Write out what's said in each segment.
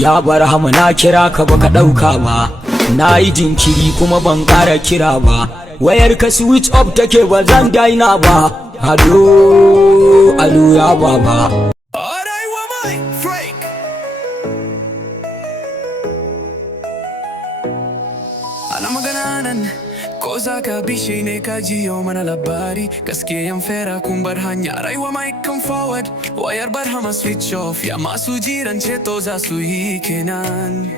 Ya Barhama na kira ka baka ɗauka ba, na yi jinkiri kuma ban ƙara kira ba. Wayar ka switch up take ba zan daina ba. Alo, alo ya baba. Ana magana nan ko za ka bi shi ne ka jiyo mana labari. Gaskiyan fera kun bar hanya, ArewaMic come forward. Wayar Barhama switch off, ya masu jiran ceto za su yi kenan.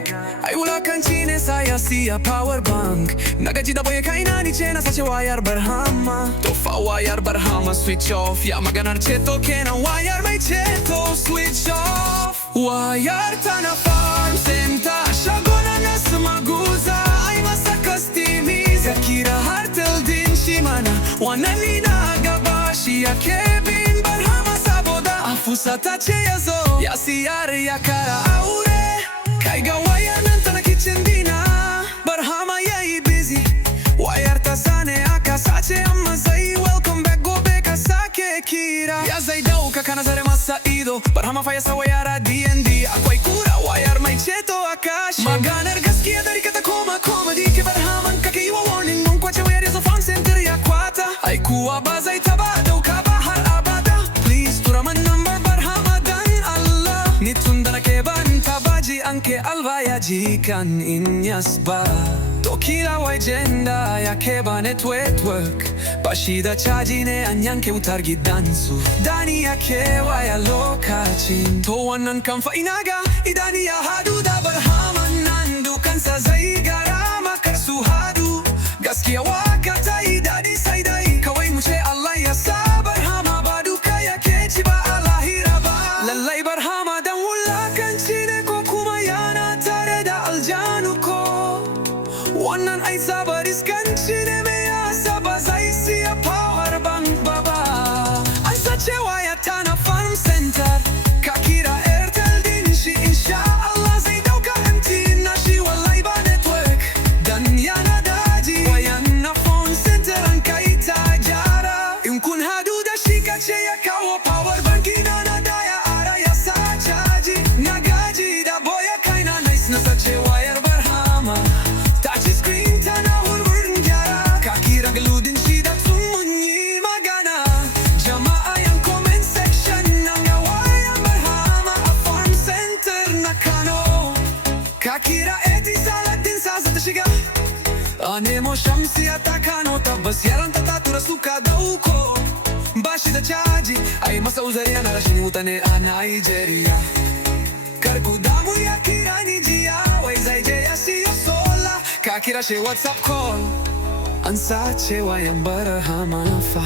Ai wulakanci ne sa ya siya power bank. Na gaji da boye kaina ni ce na sace wayar Barhama. To fa wayar Barhama switch off, ya maganar ceto kenan. Wayar mai ceto switch off. Wayar tana farm center, shagona na su maguza. Ai masa customize, ya kira hartel din shi mana. Wannan ni na gaba shi ya kebin Barhama saboda afusa ta ce ya zo. Ya siyar ya kara aure, kai ga wayar nan tana kitchen dina. Barhama yayi busy, wayar ta sane aka sace amma zai welcome back gobe ka sake kira. Ya zai dauka kana zare masa ido, Barhama fa ya sa wayar a D&D. Akwai kura wayar mai ceto a kashi. Maganar gaskiya dari ka ta koma comedy ke Barhaman kake yi wa warning. Mun kwace wayar ya zo farm center ya kwata. Ai kuwa ba zai taba dauka ba har abada. Please tura man number Barhama dan Allah. Ni tun da nake ban tabaji anke alba ya jikan inyas ba. To kila wai jenda ya keba network. Bashi da caji ne an yanke wutar gidansu. Dani ya kewa ya lokacin. To wannan kan fa ina ga idani ya hadu da Barhama nan dukansa zai gara makar su hadu. Gaskiya waka ta yi dadi sai dai kawai mu ce Allah ya sa Barhama ba duka yake ci ba a lahira ba. Lallai Barhama dan wulakanci ne ko kuma yana tare da aljanu ko wannan ai sabar iskanci ne me yasa ba zai siya power bank ba. An sace waya tana farm center, ka kira airtel din shi insha Allah zai dauka MT na shi wallahi ba network. Dan yana daji wayan na phone center an kai ta gyara. In kun hadu da shi ka ce ya kawo power bank ina na daya ara ya sa caji. Na gaji da boya kaina nice na sace wayar Barhama. Touch screen tana hurhurin gyara, ka kira galudin shi da tun mun yi magana. Jama'a yan comment section nan ya wayar Barhama a farm center na Kano. Ka kira Eti Saladin sa ta shiga. A nemo Shamsiya ta Kano, tabbas yaranta ta tura suka dauko. Bashi da caji, ai masa uzari yana rashin wuta ne a Nigeria. Kar ku damu ya kira ni jiya, wai zai je ya siyo sola. Ka kira shi WhatsApp call, an sace wayan Barhama fa.